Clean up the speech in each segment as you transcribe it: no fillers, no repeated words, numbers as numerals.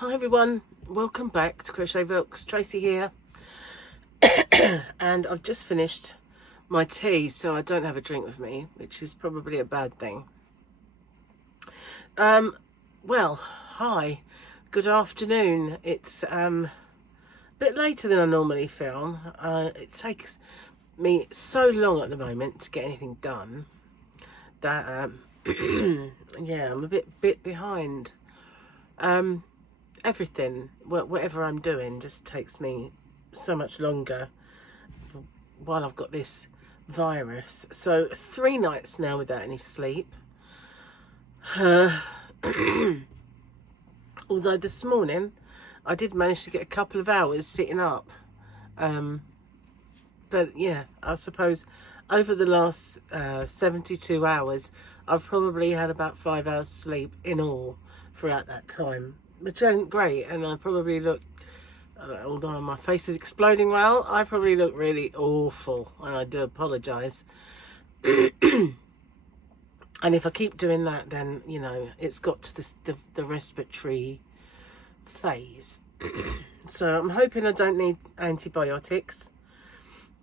Hi everyone, welcome back to Crochet Vilks. Tracy here. And I've just finished my tea, so I don't have a drink with me, which is probably a bad thing. Well, hi, good afternoon. It's a bit later than I normally film. It takes me so long at the moment to get anything done that yeah, I'm a bit behind. Everything, whatever I'm doing, just takes me so much longer while I've got this virus. So 3 nights now without any sleep. Although this morning I did manage to get a couple of hours sitting up. But yeah, I suppose over the last 72 hours, I've probably had about 5 hours sleep in all throughout that time, which ain't great. And I probably look, although my face is exploding well, I probably look really awful, and I do apologise. And if I keep doing that, then, you know, it's got to the respiratory phase. So I'm hoping I don't need antibiotics.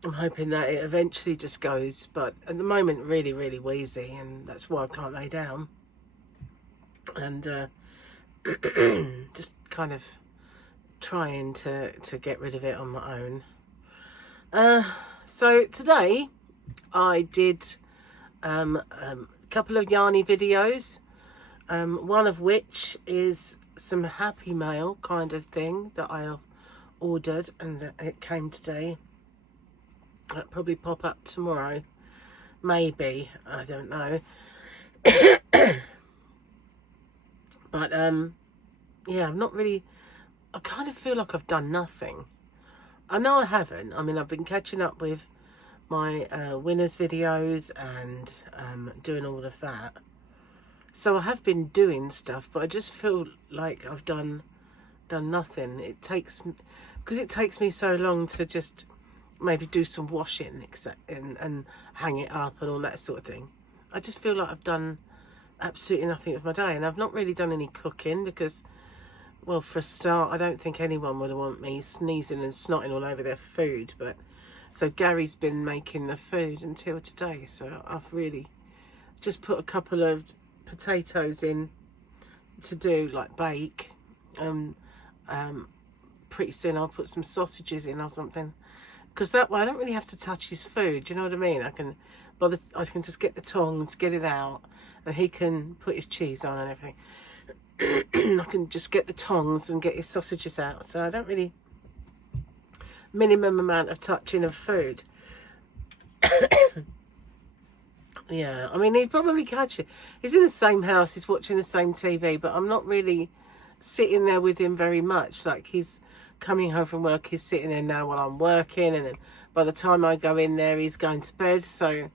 I'm hoping that it eventually just goes, but at the moment really wheezy, and that's why I can't lay down. And just kind of trying to get rid of it on my own. So today I did a couple of yarny videos, one of which is some happy mail kind of thing that I ordered, and it came today. It'll probably pop up tomorrow, maybe, I don't know. But yeah, I'm not really, I kind of feel like I've done nothing. I know I haven't. I mean, I've been catching up with my winners videos and doing all of that. So I have been doing stuff, but I just feel like I've done nothing. It takes, because it takes me so long to just maybe do some washing and hang it up and all that sort of thing. I just feel like I've done absolutely nothing with my day, and I've not really done any cooking because, well, for a start, I don't think anyone would want me sneezing and snotting all over their food. But so Gary's been making the food until today, so I've really just put a couple of potatoes in to do like bake, and pretty soon I'll put some sausages in or something, because that way I don't really have to touch his food. Do you know what I mean? I can just get the tongs, get it out, and he can put his cheese on and everything. I can just get the tongs and get his sausages out, so I don't really, minimum amount of touching of food. Yeah, I mean, he'd probably catch it. He's in the same house, he's watching the same TV, but I'm not really sitting there with him very much. Like, he's coming home from work, he's sitting there now while I'm working, and then by the time I go in there, he's going to bed. So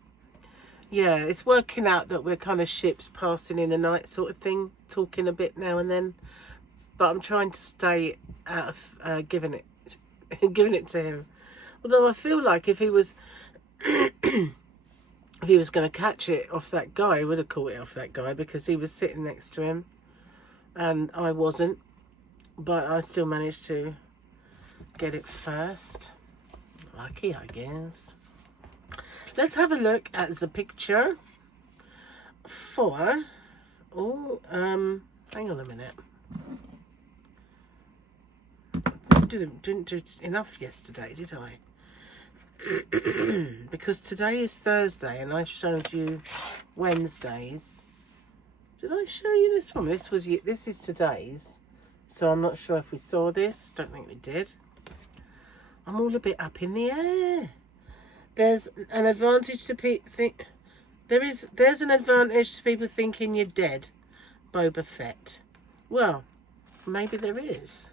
yeah, it's working out that we're kind of ships passing in the night sort of thing, talking a bit now and then, but I'm trying to stay out of giving it to him. Although I feel like if he was if he was going to catch it off that guy, he would have caught it off that guy, because he was sitting next to him and I wasn't, but I still managed to get it first. Lucky, I guess. Let's have a look at the picture for, hang on a minute. Didn't do enough yesterday, did I? Because today is Thursday and I showed you Wednesdays. Did I show you this one? This is today's, so I'm not sure if we saw this. Don't think we did. I'm all a bit up in the air. There's an advantage to there's an advantage to people thinking you're dead, Boba Fett. Well, maybe there is,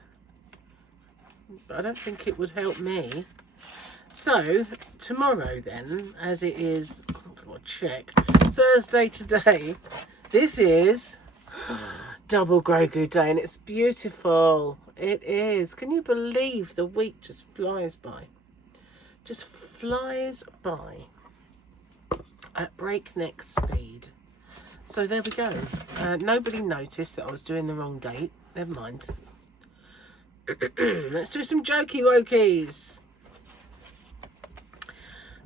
but I don't think it would help me. So tomorrow then, as it is, I'll check, Thursday today, this is double Grogu Day, and it's beautiful. It is. Can you believe the week just flies by? Just flies by at breakneck speed. So there we go. Nobody noticed that I was doing the wrong date. Never mind. Let's do some jokey wokies.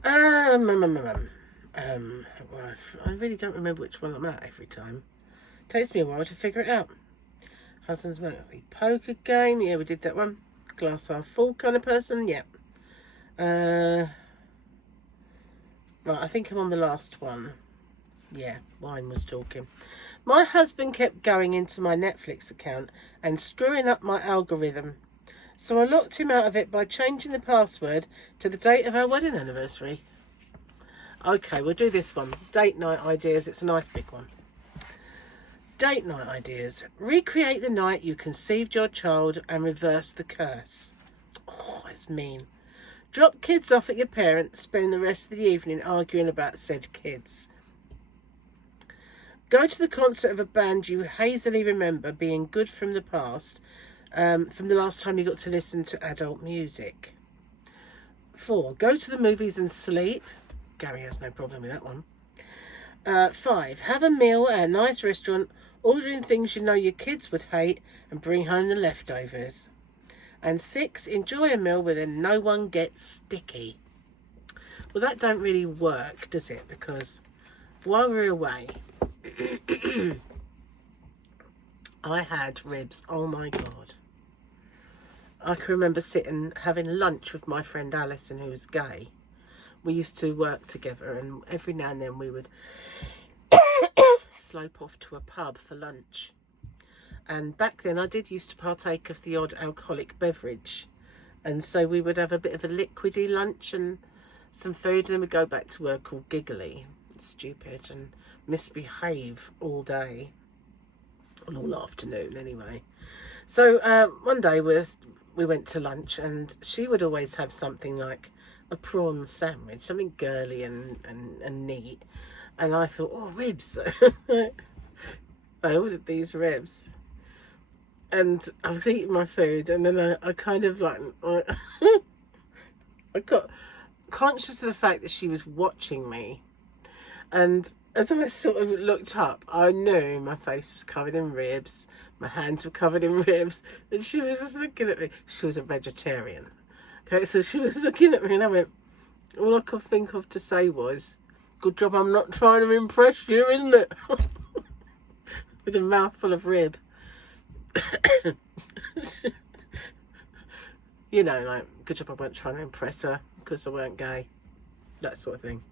Well, I really don't remember which one I'm at every time. Takes me a while to figure it out. Husband's monthly poker game. Yeah, we did that one. Glass half full kind of person. Yeah. Right, I think I'm on the last one. Yeah, wine was talking. My husband kept going into my Netflix account and screwing up my algorithm. So I locked him out of it by changing the password to the date of our wedding anniversary. Okay, we'll do this one. Date night ideas. It's a nice big one. Date night ideas. Recreate the night you conceived your child and reverse the curse. Oh, it's mean. Drop kids off at your parents, spend the rest of the evening arguing about said kids. Go to the concert of a band you hazily remember being good from the past, from the last time you got to listen to adult music. 4. Go to the movies and sleep. Gary has no problem with that one. 5. Have a meal at a nice restaurant, ordering things you know your kids would hate and bring home the leftovers. And 6. Enjoy a meal where then no one gets sticky. Well, that don't really work, does it? Because while we were away, I had ribs. Oh my God. I can remember sitting having lunch with my friend Alison, who was gay. We used to work together, and every now and then we would slope off to a pub for lunch. And back then I did used to partake of the odd alcoholic beverage, and so we would have a bit of a liquidy lunch and some food, and then we'd go back to work all giggly and stupid and misbehave all day, and all afternoon anyway. So one day we went to lunch, and she would always have something like a prawn sandwich, something girly and neat. And I thought, oh, ribs. I ordered these ribs. And I was eating my food, and then I kind of like, I got conscious of the fact that she was watching me. And as I sort of looked up, I knew my face was covered in ribs, my hands were covered in ribs, and she was just looking at me. She was a vegetarian. Okay, so she was looking at me, and I went, all I could think of to say was, good job I'm not trying to impress you, isn't it? With a mouthful of rib. You know, like, good job I weren't trying to impress her because I weren't gay. That sort of thing.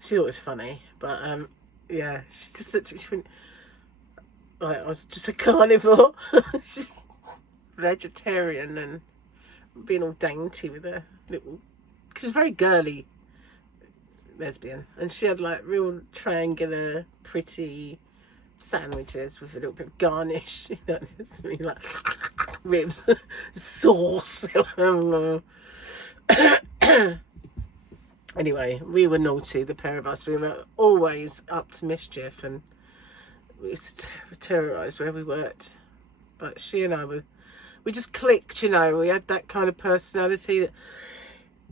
She thought it was funny, but yeah, she just looked at me, she went, like, I was just a carnivore. She's vegetarian and being all dainty with her little, she was very girly lesbian, and she had like real triangular pretty sandwiches with a little bit of garnish, you know, it's really like ribs, sauce. Anyway, we were naughty, the pair of us. We were always up to mischief, and we used to terrorise where we worked. But she and I we just clicked, you know. We had that kind of personality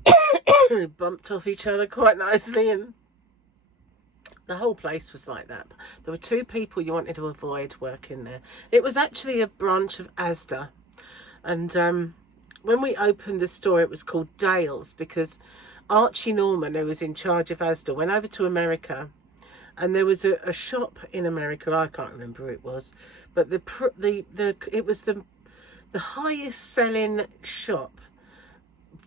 that we bumped off each other quite nicely, and the whole place was like that. There were 2 people you wanted to avoid working there. It was actually a branch of Asda, and when we opened the store, it was called Dale's, because Archie Norman, who was in charge of Asda, went over to America, and there was a shop in America. I can't remember who it was, but it was the highest selling shop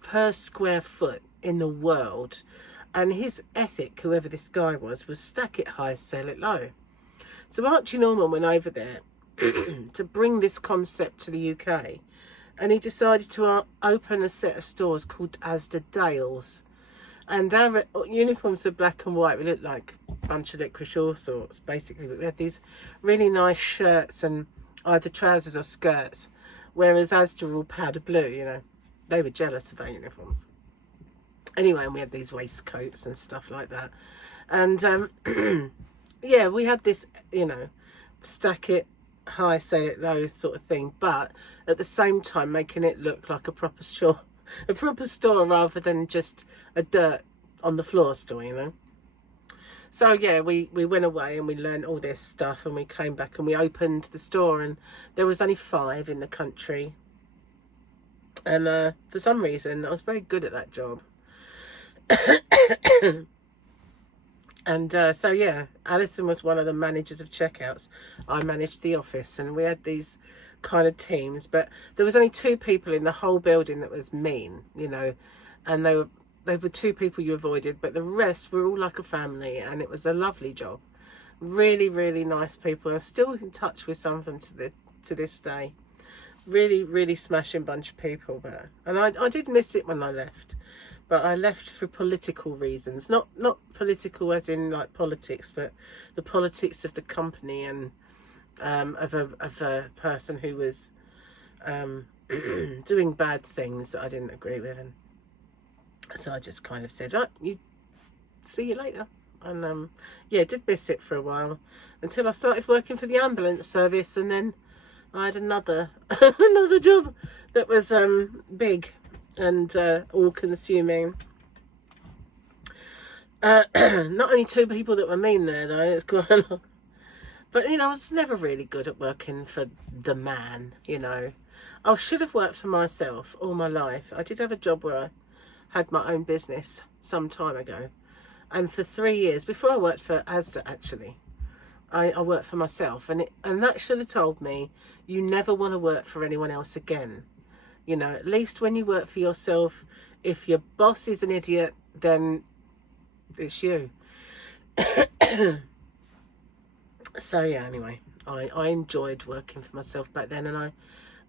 per square foot in the world. And his ethic, whoever this guy was stack it high, sell it low. So Archie Norman went over there to bring this concept to the UK, and he decided to open a set of stores called Asda Dales. And our uniforms were black and white. We looked like a bunch of licorice all sorts, basically. But we had these really nice shirts and either trousers or skirts, whereas Asda were all powder blue, you know. They were jealous of our uniforms. Anyway, and we had these waistcoats and stuff like that. And, yeah, we had this, you know, stack it high, sell it low sort of thing. But at the same time, making it look like a proper store rather than just a dirt on the floor store, you know. So yeah, we went away and we learned all this stuff, and we came back and we opened the store, and there was only 5 in the country. And for some reason, I was very good at that job. And so yeah, Alison was one of the managers of checkouts. I managed the office, and we had these kind of teams, but there was only 2 people in the whole building that was mean, you know, and they were 2 people you avoided, but the rest were all like a family, and it was a lovely job. Really, really nice people. I'm still in touch with some of them to this day. Really, really smashing bunch of people. And I did miss it when I left. But I left for political reasons, not political as in like politics, but the politics of the company, and of a person who was doing bad things that I didn't agree with, and so I just kind of said, "Right, you see you later." And yeah, did miss it for a while until I started working for the ambulance service, and then I had another another job that was big and all-consuming. Not only 2 people that were mean there, though. It's quite a lot. But, you know, I was never really good at working for the man, you know. I should have worked for myself all my life. I did have a job where I had my own business some time ago. And for 3 years, before I worked for Asda, actually, I worked for myself. And that should have told me, you never want to work for anyone else again. You know, at least when you work for yourself, if your boss is an idiot, then it's you. So yeah, anyway, I enjoyed working for myself back then, and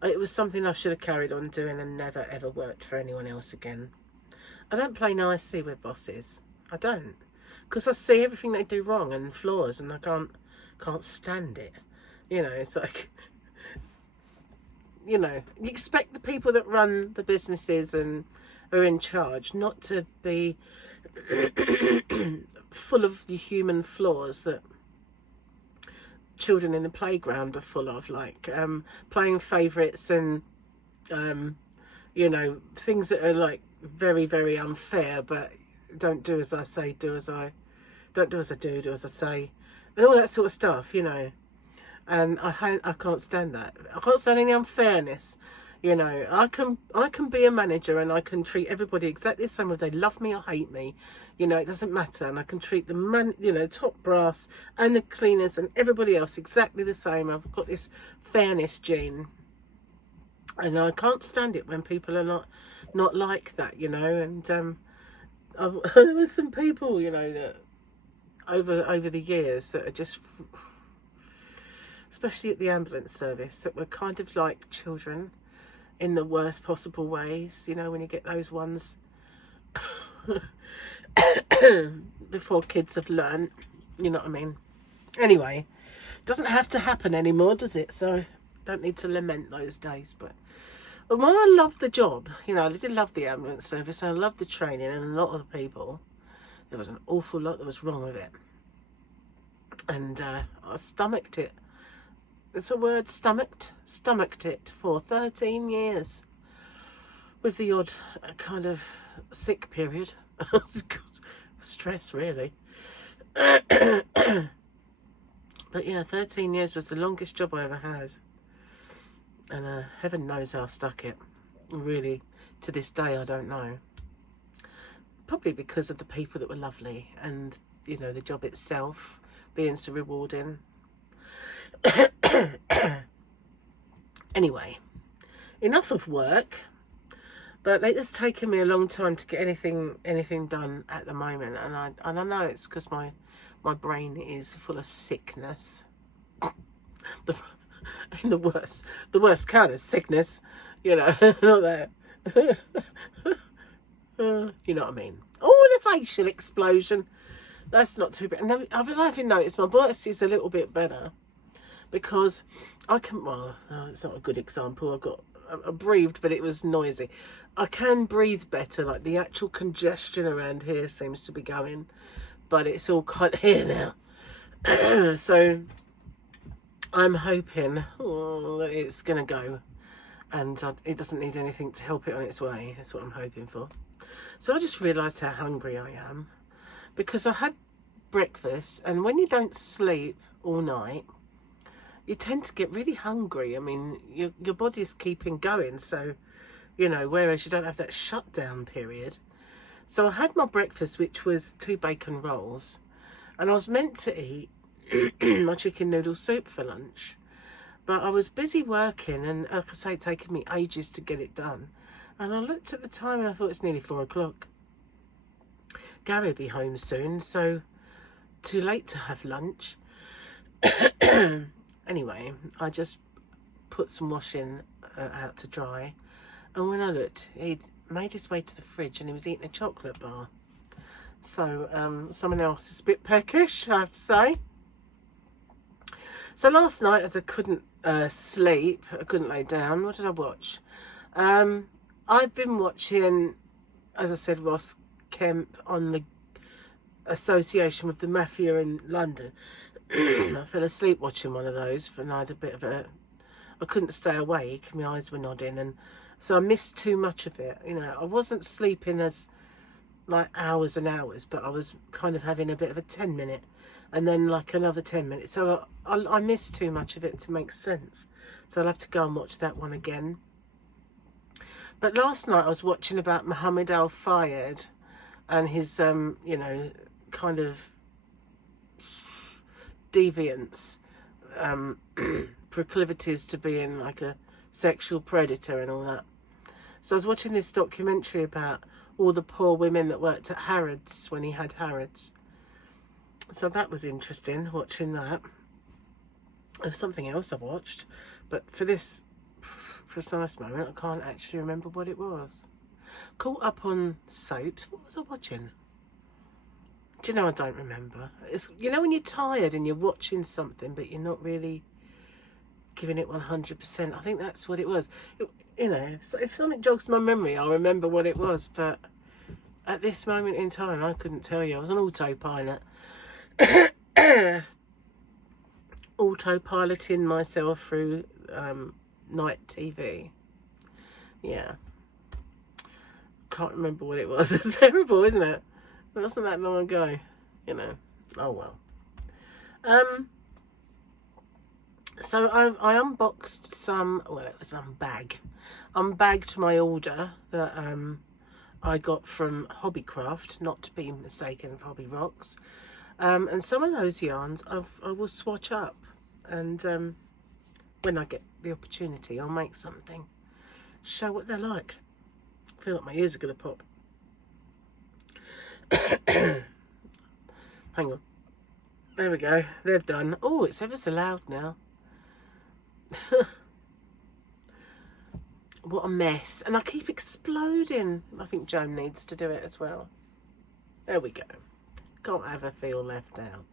it was something I should have carried on doing and never ever worked for anyone else again. I don't play nicely with bosses. I don't, because I see everything they do wrong and flaws, and I can't stand it. You know, it's like, you know, you expect the people that run the businesses and are in charge not to be full of the human flaws that children in the playground are full of, like playing favourites and you know, things that are like very, very unfair, but don't do as I say, do as I don't do as I do as I say, and all that sort of stuff, you know. And I can't stand that. I can't stand any unfairness. You know, I can be a manager, and I can treat everybody exactly the same, whether they love me or hate me. You know, it doesn't matter. And I can treat the top brass and the cleaners and everybody else exactly the same. I've got this fairness gene, and I can't stand it when people are not like that. You know, and there were some people, you know, that over the years that are just, especially at the ambulance service, that were kind of like children in the worst possible ways, you know, when you get those ones before kids have learned, you know what I mean? Anyway, doesn't have to happen anymore, does it? So don't need to lament those days. But while I love the job, you know, I did love the ambulance service, and I loved the training and a lot of the people. There was an awful lot that was wrong with it. And I stomached it. It's a word, stomached it for 13 years, with the odd kind of sick period. Stress, really. But yeah, 13 years was the longest job I ever had, and heaven knows how I stuck it. Really, to this day, I don't know. Probably because of the people that were lovely, and, you know, the job itself being so rewarding. Anyway, enough of work, but it's taken me a long time to get anything done at the moment, and I know it's because my brain is full of sickness. the worst kind of sickness, you know. Not that. You know what I mean? Oh, and a facial explosion. That's not too bad. No, I've even noticed my voice is a little bit better, because I can, well, it's not a good example. I breathed, but it was noisy. I can breathe better, like the actual congestion around here seems to be going, but it's all kind of here now. So I'm hoping that it's going to go, and it doesn't need anything to help it on its way. That's what I'm hoping for. So I just realised how hungry I am, because I had breakfast, and when you don't sleep all night, you tend to get really hungry. I mean, your body's keeping going, so, you know, whereas you don't have that shutdown period. So I had my breakfast, which was 2 bacon rolls, and I was meant to eat my chicken noodle soup for lunch. But I was busy working, and like I say, it taken me ages to get it done. And I looked at the time and I thought, it's nearly 4 o'clock. Gary will be home soon, so too late to have lunch. Anyway, I just put some washing out to dry. And when I looked, he'd made his way to the fridge and he was eating a chocolate bar. So someone else is a bit peckish, I have to say. So last night, as I couldn't sleep, I couldn't lay down, what did I watch? I've been watching, as I said, Ross Kemp on the association with the mafia in London. I fell asleep watching one of those, and I had a bit of a... I couldn't stay awake, my eyes were nodding, and so I missed too much of it. You know, I wasn't sleeping as, like, hours and hours, but I was kind of having a bit of a 10-minute, and then, like, another 10 minutes. So I missed too much of it to make sense. So I'll have to go and watch that one again. But last night I was watching about Mohammed Al-Fayed and his, you know, kind of deviance, proclivities to being like a sexual predator and all that. So I was watching this documentary about all the poor women that worked at Harrods when he had Harrods. So that was interesting, watching that. There's something else I watched, but for this precise moment I can't actually remember what it was. Caught up on soaps. What was I watching? Do you know, I don't remember. It's, you know, when you're tired and you're watching something but you're not really giving it 100%. I think that's what it was. You know, if something jogs my memory, I'll remember what it was, but at this moment in time I couldn't tell you. I was on autopilot. Autopiloting myself through night TV. Yeah. Can't remember what it was. It's terrible, isn't it? It wasn't that long ago, you know. Oh well. So I unboxed some, well, it was unbagged my order that I got from Hobbycraft, not to be mistaken with Hobby Rocks. And some of those yarns I will swatch up, and when I get the opportunity I'll make something, show what they're like. I feel like my ears are going to pop. Hang on. There we go. They've done. Oh, it's ever so loud now. What a mess. And I keep exploding. I think Joan needs to do it as well. There we go. Can't have her feel left out.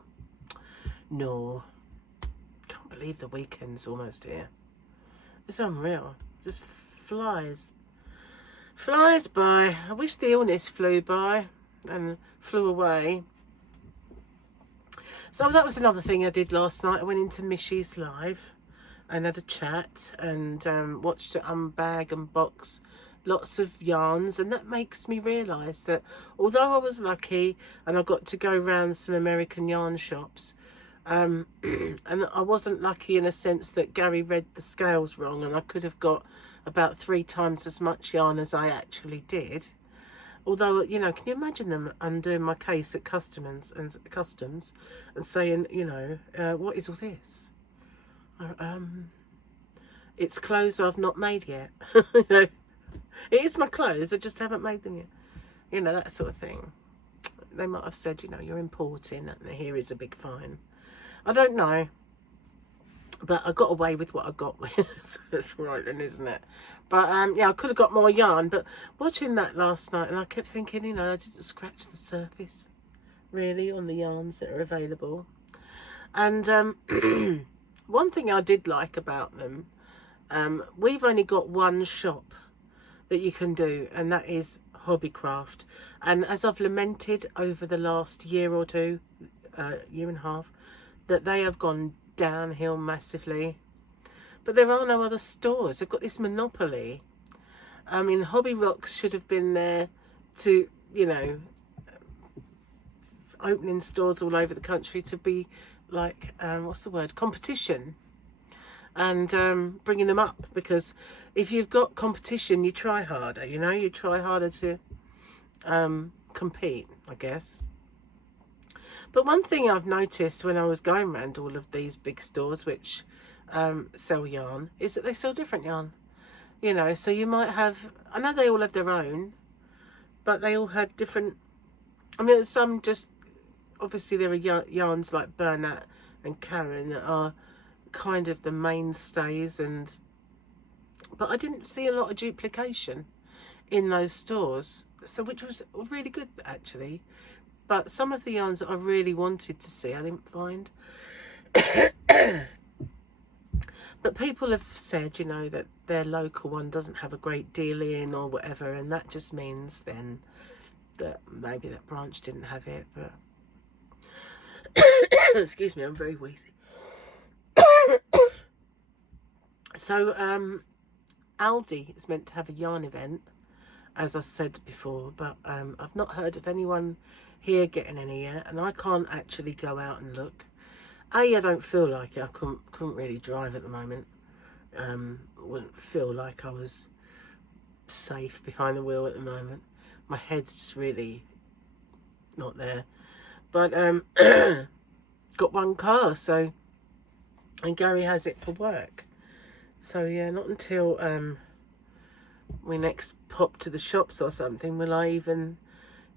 No. Can't believe the weekend's almost here. It's unreal. Just flies. Flies by. I wish the illness flew by and flew away. So that was another thing I did last night. I went into Mishy's live and had a chat and watched her unbag and box lots of yarns, and that makes me realise that although I was lucky and I got to go round some American yarn shops, and I wasn't lucky in a sense that Gary read the scales wrong and I could have got about 3 times as much yarn as I actually did. Although, you know, can you imagine them undoing my case at customs and saying, you know, what is all this? It's clothes I've not made yet. You know, it is my clothes, I just haven't made them yet. You know, that sort of thing. They might have said, you know, you're importing and here is a big fine. I don't know. But I got away with what I got with. So that's right then, isn't it? But yeah, I could have got more yarn. But watching that last night, and I kept thinking, you know, I didn't scratch the surface, really, on the yarns that are available. And one thing I did like about them, we've only got one shop that you can do, and that is Hobbycraft. And as I've lamented over the last year or two, year and a half, that they have gone downhill massively. But there are no other stores. They've got this monopoly. I mean, Hobby Rocks should have been there to, you know, opening stores all over the country to be like, what's the word, competition, and bringing them up, because if you've got competition, you try harder, you know, you try harder to compete, I guess. But one thing I've noticed when I was going around all of these big stores which sell yarn is that they sell different yarn, you know. So you might have, I know they all have their own, but they all had different, I mean, some just, obviously there are yarns like Bernat and Karen that are kind of the mainstays, but I didn't see a lot of duplication in those stores, so which was really good actually. But some of the yarns that I really wanted to see I didn't find. But people have said, you know, that their local one doesn't have a great deal in or whatever, and that just means then that maybe that branch didn't have it. But excuse me, I'm very wheezy. So Aldi is meant to have a yarn event, as I said before, but I've not heard of anyone here getting any yet, and I can't actually go out and look. I don't feel like it. I couldn't really drive at the moment. Wouldn't feel like I was safe behind the wheel at the moment. My head's just really not there. But got one car, so, and Gary has it for work. So yeah, not until we next pop to the shops or something will I even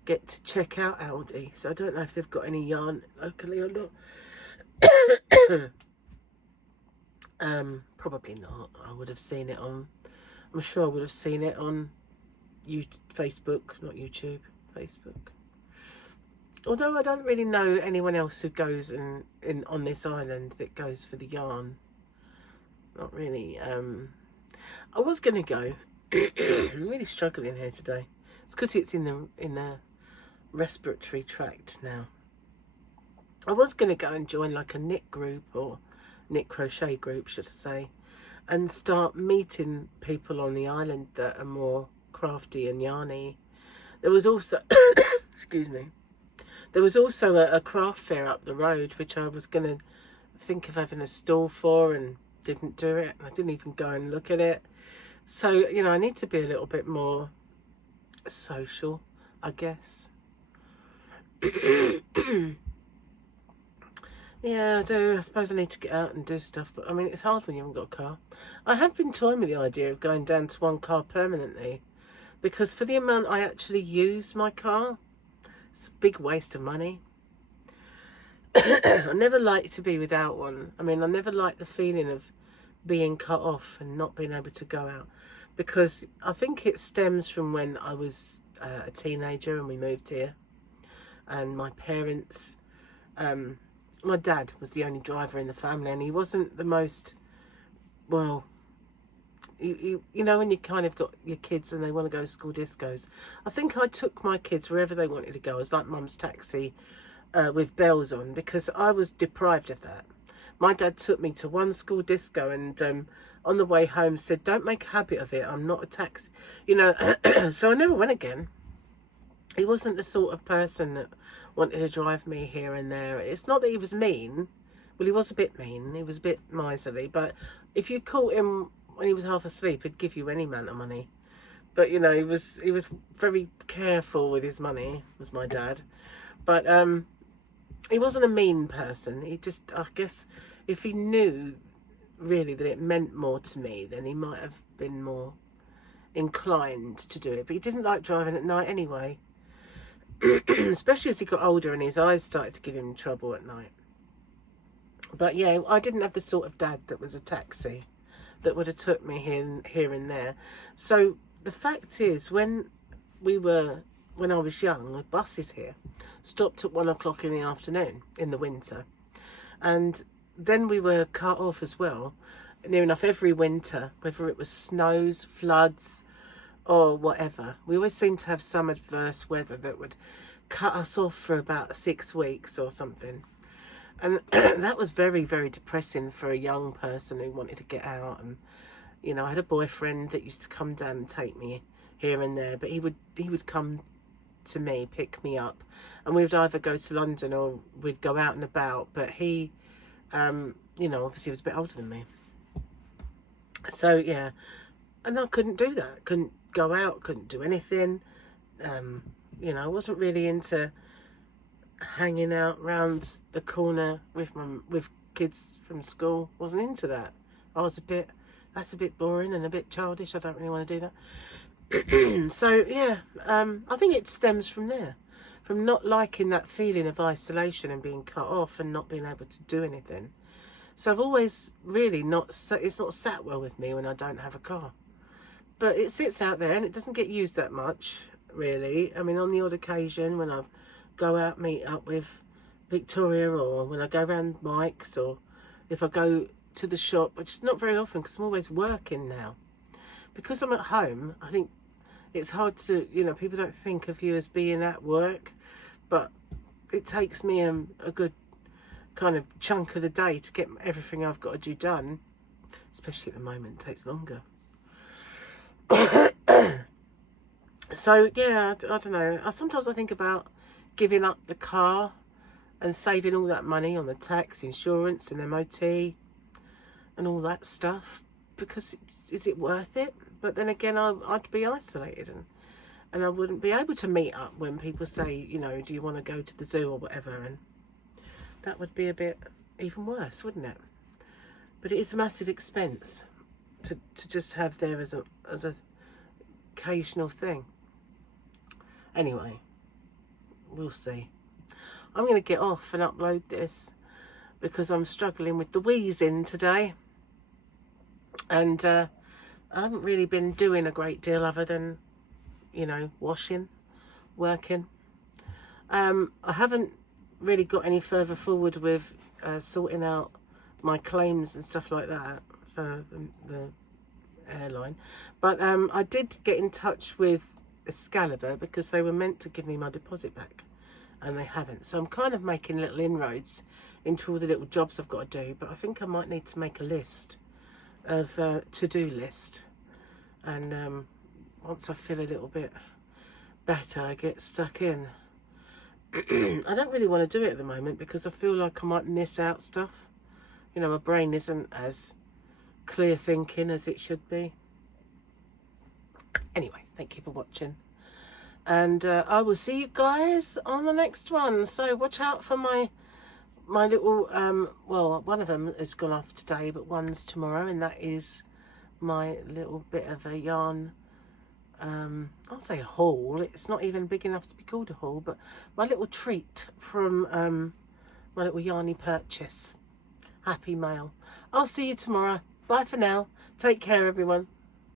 get to check out Aldi. So I don't know if they've got any yarn locally or not. Probably not. I would have seen it on, I'm sure I would have seen it on Facebook, not YouTube, Facebook. Although I don't really know anyone else who goes in on this island that goes for the yarn. Not really. I was going to go. I'm really struggling here today. It's because it's in the respiratory tract now. I was going to go and join like a knit group, or knit crochet group, should I say, and start meeting people on the island that are more crafty and yarny. There was also, excuse me, there was also a craft fair up the road, which I was going to think of having a stall for, and didn't do it. I didn't even go and look at it. So, you know, I need to be a little bit more social, I guess. Yeah, I do. I suppose I need to get out and do stuff, but I mean, it's hard when you haven't got a car. I have been toying with the idea of going down to one car permanently, because for the amount I actually use my car, it's a big waste of money. I never like to be without one. I mean, I never like the feeling of being cut off and not being able to go out, because I think it stems from when I was a teenager and we moved here, and my parents, my dad was the only driver in the family, and he wasn't the most, well, you know, when you kind of got your kids and they want to go to school discos, I think I took my kids wherever they wanted to go. It was like mum's taxi with bells on, because I was deprived of that. My dad took me to one school disco, and on the way home said, don't make a habit of it, I'm not a taxi, you know. So I never went again. He wasn't the sort of person that wanted to drive me here and there. It's not that he was mean. Well, he was a bit mean. He was a bit miserly. But if you caught him when he was half asleep, he'd give you any amount of money. But, you know, he was very careful with his money, was my dad. But he wasn't a mean person. He just, I guess, if he knew really that it meant more to me, then he might have been more inclined to do it. But he didn't like driving at night anyway. Especially as he got older and his eyes started to give him trouble at night. But yeah, I didn't have the sort of dad that was a taxi that would have took me here and there. So the fact is, when I was young, the buses here stopped at 1 o'clock in the afternoon in the winter, and then we were cut off as well near enough every winter, whether it was snows, floods, or whatever. We always seemed to have some adverse weather that would cut us off for about 6 weeks or something. And that was very, very depressing for a young person who wanted to get out. And, you know, I had a boyfriend that used to come down and take me here and there, but he would come to me, pick me up, and we would either go to London or we'd go out and about. But he, you know, obviously was a bit older than me. So, yeah, and I couldn't do that. Couldn't go out, couldn't do anything. You know, I wasn't really into hanging out round the corner with kids from school. Wasn't into that. I was that's a bit boring and a bit childish. I don't really want to do that. So, yeah, I think it stems from there. From not liking that feeling of isolation and being cut off and not being able to do anything. So I've always really it's not sat well with me when I don't have a car. But it sits out there and it doesn't get used that much, really. I mean, on the odd occasion when I go out, meet up with Victoria, or when I go around Mike's, or if I go to the shop, which is not very often because I'm always working now. Because I'm at home, I think it's hard to, you know, people don't think of you as being at work, but it takes me a good kind of chunk of the day to get everything I've got to do done, especially at the moment. It takes longer. So yeah, I don't know. Sometimes I think about giving up the car and saving all that money on the tax, insurance and MOT and all that stuff, because is it worth it? But then again, I'd be isolated and I wouldn't be able to meet up when people say, you know, do you want to go to the zoo or whatever, and that would be a bit even worse, wouldn't it? But it is a massive expense to just have there as a occasional thing. Anyway, we'll see. I'm going to get off and upload this because I'm struggling with the wheezing today, and I haven't really been doing a great deal other than, you know, washing, working. I haven't really got any further forward with sorting out my claims and stuff like that for the airline, but I did get in touch with Excalibur because they were meant to give me my deposit back and they haven't, so I'm kind of making little inroads into all the little jobs I've got to do. But I think I might need to make a list of to-do list, and once I feel a little bit better I get stuck in. I don't really want to do it at the moment because I feel like I might miss out stuff. You know, my brain isn't as clear thinking as it should be. Anyway, thank you for watching, and I will see you guys on the next one. So watch out for my little well, one of them has gone off today, but one's tomorrow, and that is my little bit of a yarn, I'll say a haul. It's not even big enough to be called a haul, but my little treat from my little yarny purchase. Happy mail. I'll see you tomorrow. Bye for now. Take care, everyone.